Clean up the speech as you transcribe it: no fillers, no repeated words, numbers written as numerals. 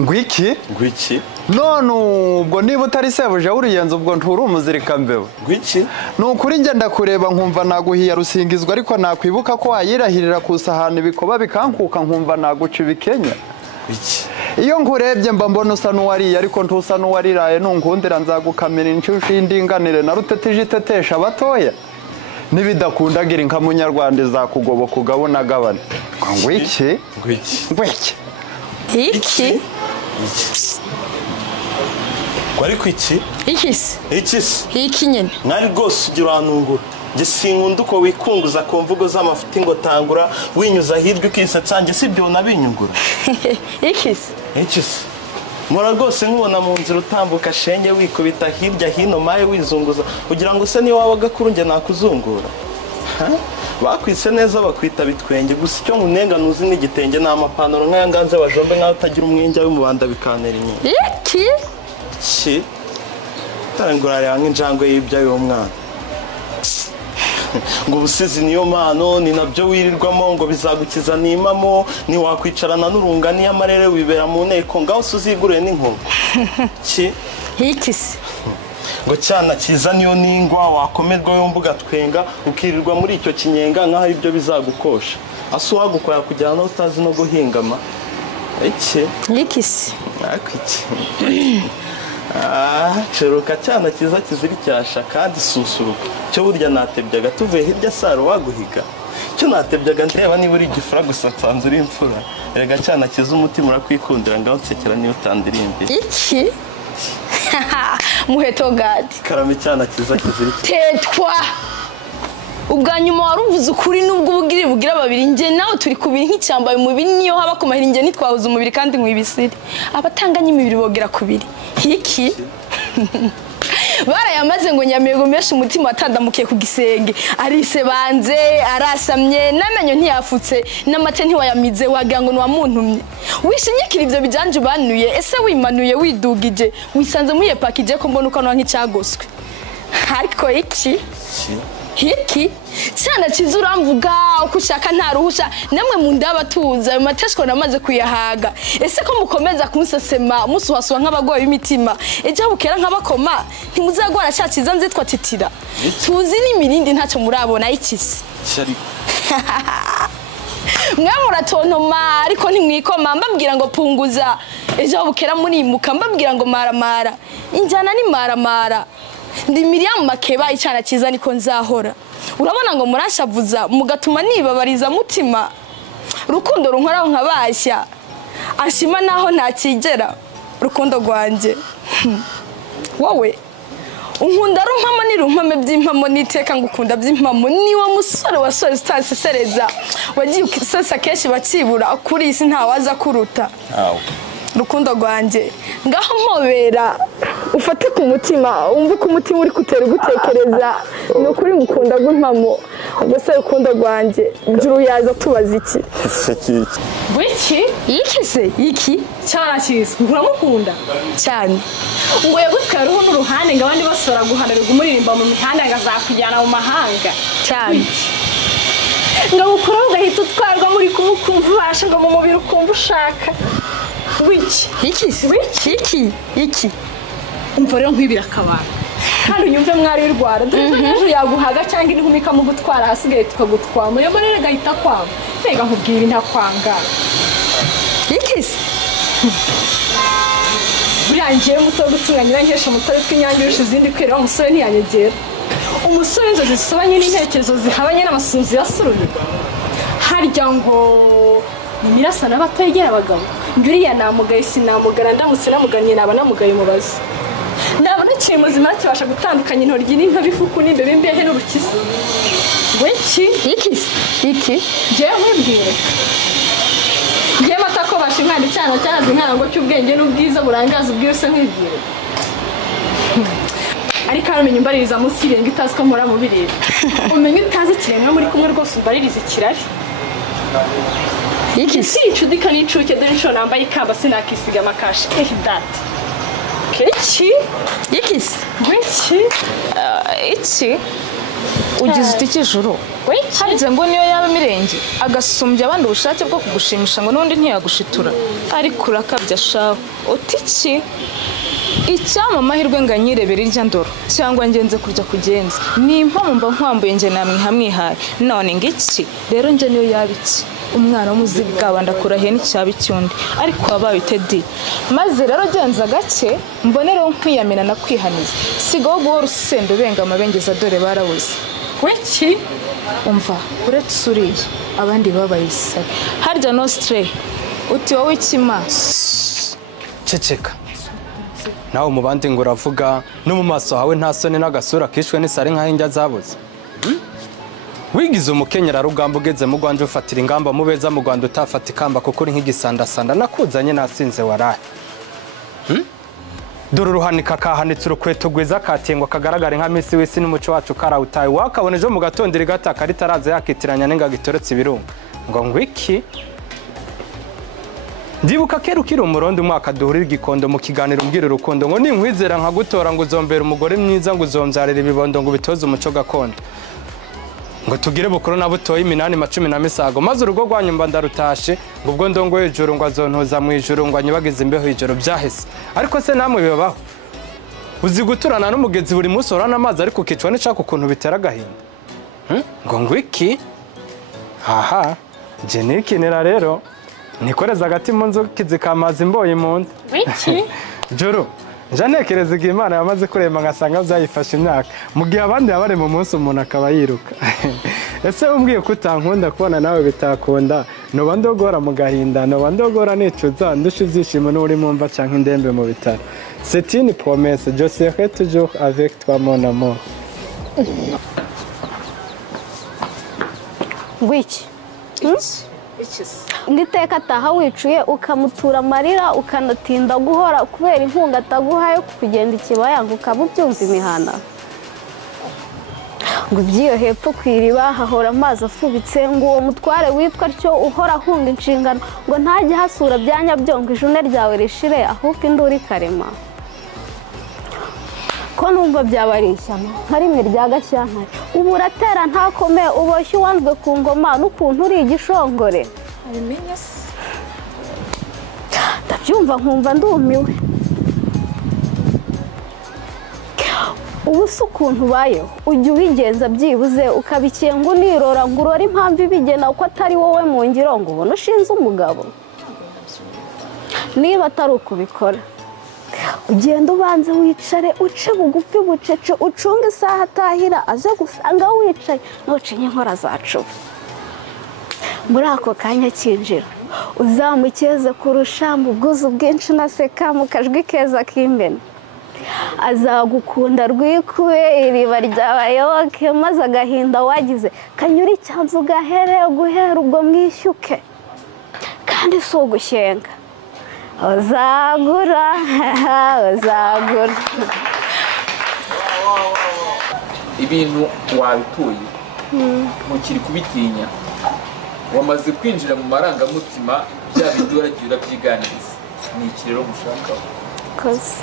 Ngwiki? Ngwiki? None ubwo niba utari sebuja w'uruyenzi ubwo nturi umuzirika mbeho. Ngwiki? Nukuri nge ndakureba nkumva naguhiya rusingizwa ariko nakwibuka ko wayirahirira ku isahani bikoba bikankuka nkumva naguca ibikenya. Iki? Iyo nkurebye mba mbona usa n'uwariye ariko ntusa n'uwariraye nunkundira nzagukamira inshyushyu y'indinganire na rutetije itetesha abatoya. Nibidakundagira inka munyarwanda izakugoboka ugabona gabane. Ngwiki? Ngwiki? Ngwiki? Iki? Kwari kwiki? Ikisi? Ikisi? Iki nyene. Mwari rwose ugira uranungura. Nge sinkunda uko wikunguza ku mvugo z'amafuti ngo tangura winyuza hirya ukisetsa nge sibyo nabinyungura. Ikisi? Ikisi? Mura rwose nkubona mu nzira utambuka shenge wikubita hirya hino maye wizunguza ugira ngo se niyo wabaga kuri nge nakuzungura. Bakwise neza bakwita bitwenge gusa icyo nkunenga nuzi n'igitenge n'amapantaro nk'aya nganze bajombe nkaho utagira umwinjya w'umubanda bikantera inyuma. Iki? Iki? Tarangurare nk'injangwe y'ibya y'umwana. Ngo ubusizi niyo mano ni nabyo wirirwamo ngo bizagukiza nimamo ni wakwicarana n'urungani y'amarere wibera mu nteko ngaho suzigure n'inkuba. Iki? Ikisi? Ngo cyana kiza niyo ningwa wakomerwa yombuga twenga ukirirwa muri icyo kinyenga nkaho ibyo bizagukosha. Aso wagukoya kujyana utazi no guhingama. Iki? Ikisi? Akiki. Ceruka cyana kiza kiziri cyasha kandi susuruka. Cyo burya natebyaga tuvuye hirya saro waguhiga. Cyo natebyaga ndeba niba uri igifura gusa nsanze uri imfura. Erega cyana kiza umutima urakwikundira ngaho nsekera niyo utandirimbi. Iki? Muheto gadi. Karame cyana kiza kiziri. Tetwa. Ubwanyuma waruvuze ukuri nubwo ubugiri bugira babiri nge nawe turi kubiri nk'icyambaye umubiri niyo haba ku mahiri nge nitwahuza umubiri kandi mwibisiri. Abatanganye imibiri bogera kubiri. Iki? Barayamaze ngo nyamego meshe umutima atandamukiye ku gisenge arise banze arasamye namenyo ntiyafutse n'amate ntiwayamize wagira ngo nwamuntumye wishinyikira ivyo bijanje banuye ese wimanuye widugije wisanze muye pakije ko mbona uko nk'icyagoswe ariko iki Hiki cyana kizuramvuga uko ushaka nta ruhusha namwe mu ndabatuza ayo mateshko namaze kuyahaga ese ko mukomeza kunsesema musuhaswa nk'abagoye imitima eje bukera nk'abakoma ntimuzagwara cyaciza nzitwa titira tuzi n'imirindi ntacyo murabona ikisi mwamuratontoma ariko ntimwikoma mbabwira ngo punguza eje bukera murimuka mbabwira ngo maramara injana ni maramara ndi Miriam Makeba icyana kiza niko nzahora urabona ngo murashavuza mugatuma nibabariza mutima rukundo runkoraho nkabashya ashima naho ntakigera rukundo rwanje wowe unkunda rumpamo nirumpame by'impamo niteka ngukunda by'impamo niwo musore wasore utasesereza wagiye ukisasa kenshi bakibura kuri isi ntawaza kuruta rukundo rwanje ngaho mpobera ufate ku mutima umva ko umutima uri kutera gutekereza no kuri ngukunda gumpamo ubose rukundo rwanje juru yaza tubaza iki wiki ikise iki cyana cyise uramukunda cyane ngo yagutwara ruho n'uruhande ngabandi basora guhanirwa umuririmba mu mihanda ngazakujyana mu mahanga cyane ngabukura ugahita utwarwa muri kumukumva ubasha ngo mu mubiri ukumva ushaka wiki ikisi iki umva rero nkwibira akabana kandi unyumve mwari w'irwara dore ejo yaguhaga cyangwa intumika mu gutwara hasigaye tukagutwara muri yo rero gahita kwamba mbega nkubwira intakwanga ikisi burangiye muto guturanya nkesha mutare tw'inyange urusha izindi kwera umusore ntiyanyegera umusore inzozi zisobanye n'intekerezo zihabanye n'amasunzu yasuruye harya ngo imirasa n'abategera abagabo nguriya namugaye sinamugara ndamutse namuganye naba namugaye mubaza nabona ikintu muzima kibasha gutandukanya intoryi n'inka bifuku n'imbebe imbehe n'urukiza wiki iki je mwibwire je matako bashimwana cyane cyazi nkana ngo cy'ubwenge n'ubwiza burangaza ubwiruse nkibwire ariko aramenye imbaririza musirenga itazi ko mura mu birere umenye utazi kiremwa muri kumwe rwose umbaririza ikirari iki si icudika n'icuke dore insho nambaye ikamba sinakisiga amakashi data iki ikisi wiki iki ugize uti kijuru harya ngo niyo yaba mirenge agasumbya abandi ubushake bwo kugushimisha ngo n'undi ntiyagushitura ariko urakabya shaho uti iki icyama amahirwe ngo anyirebere irya ndoro cyangwa ngenze kurya kugenza nimba mumba nkwambuye nge namwe hamwihaye none ngiki rero nge niyo yaba iki umwana w'umuzigaba ndakurahiye n'icyaba icyundi ariko wabaye utedi maze rero genza gake mbonereho nkwiyamina na kwihaniza sigaho guhora usenda ubenga amabengeza dore barabuze wiki umva uretse uriye abandi babaye isabe harya no stray uti wowe ikima ceceka nawe mu bandi ngo uravuga no mu maso hawe nta soni n'agasura kishwe n'isari nk'aho injya zabuze wigize umukenyera rugamba ugeze mu Rwanda ufatira ingamba mu beza mu Rwanda utafata ikamba kuko uri nk'igisandasanda nakuzanye nasinze waraye dore uruhanika kahanitse urukweto gwiza katengwa kagaragara nka misi w'isi n'umuco wacu karawutaye wakabona ejo mu gatondo rigataka ritaraza yakitiranya n'ingaga itoretse ibirunga ngo ngwiki ndibuka kera ukiri umurondo umwaka duhurira igikondo mu kiganiro umbwira urukundo ngo ninkwizera nkagutora ngo uzombera umugore mwiza ngo uzombyarira ibibondo ngo bitoze umuco gakondo ngo tugire bukuru na butoyi iminani macumi na misago maze urugo rwanyu mba ndarutashe ngo ubwo ndongo hejuru ngo azontoza mu ijuru ngo anyibagize imbeho ijoro byahise ariko se namwe bibabaho uzi guturana n'umugezi buri munsi urana amazi ariko ukicwa n'icaka ukuntu bitera agahinda ngo ngwiki haha je nikinira rero nikoreza agati mu nzuki zikamaza imboye mu nda wiki joro ntekereza igihe Imana yamaze kurema ngasanga byayifashe imyaka mu gihe abandi yabare mu munsi umuntu akaba yiruka ese umbwiye ko utankunda kubona nawe bitakunda noba ndogora mu gahinda noba ndogora nicuza ndusha ibyishimo n'uri mu mva cyangwa indembe mu bitaro c'est une promesse je serai toujours avec toi mon amour wiki nditeka ataha wicuye ukamutura amarira ukanatinda guhora kubera inkunga ataguha yo kugenda ikibaya ngo ukaba ubyumva imihana ngo iby'iyo hepfo ku iriba hahora amazi afubitse ngo uwo mutware witwa atyo uhora ahunga inshingano ngo ntajye hasura bya nyabyongo ijune ryawe rishire ahubwo induru ikarema ko numva byaba ari ishyano nka rimwe rya Gashyantare ubu uratera ntakomeye uboshye uwanzwe ku ngoma n'ukuntu uri igishongore abimenye se ndabyumva nkumva ndumiwe ubu se ukuntu ubayeho ujya ubigenza byibuze ukabikenga unirora ngo urore impamvu ibigena uko atari wowe mu ngiro ngo ubone ushinze umugabo niba atari ukubikora ugenda ubanze wicare uce bugufi bucece ucunga isaha atahira aze gusanga wicaye ntucinye inkora zacuba muri ako kanya kinjira uzamukeze kurusha mu bwuzu bwinshi unaseka mu kajwi keza k'imbene azagukunda rwikuye iriba ryabayoboke maze agahinda wagize kanyura icyanzu gahere guhera ubwo mwishyuke kandi si ugushyenga uzagura uzagura ibintu wabituye mukiri kubitinya wamaze kwinjira mu marangamutima bya bindi waragiye urabyiganiriza ni iki rero mushakaho koze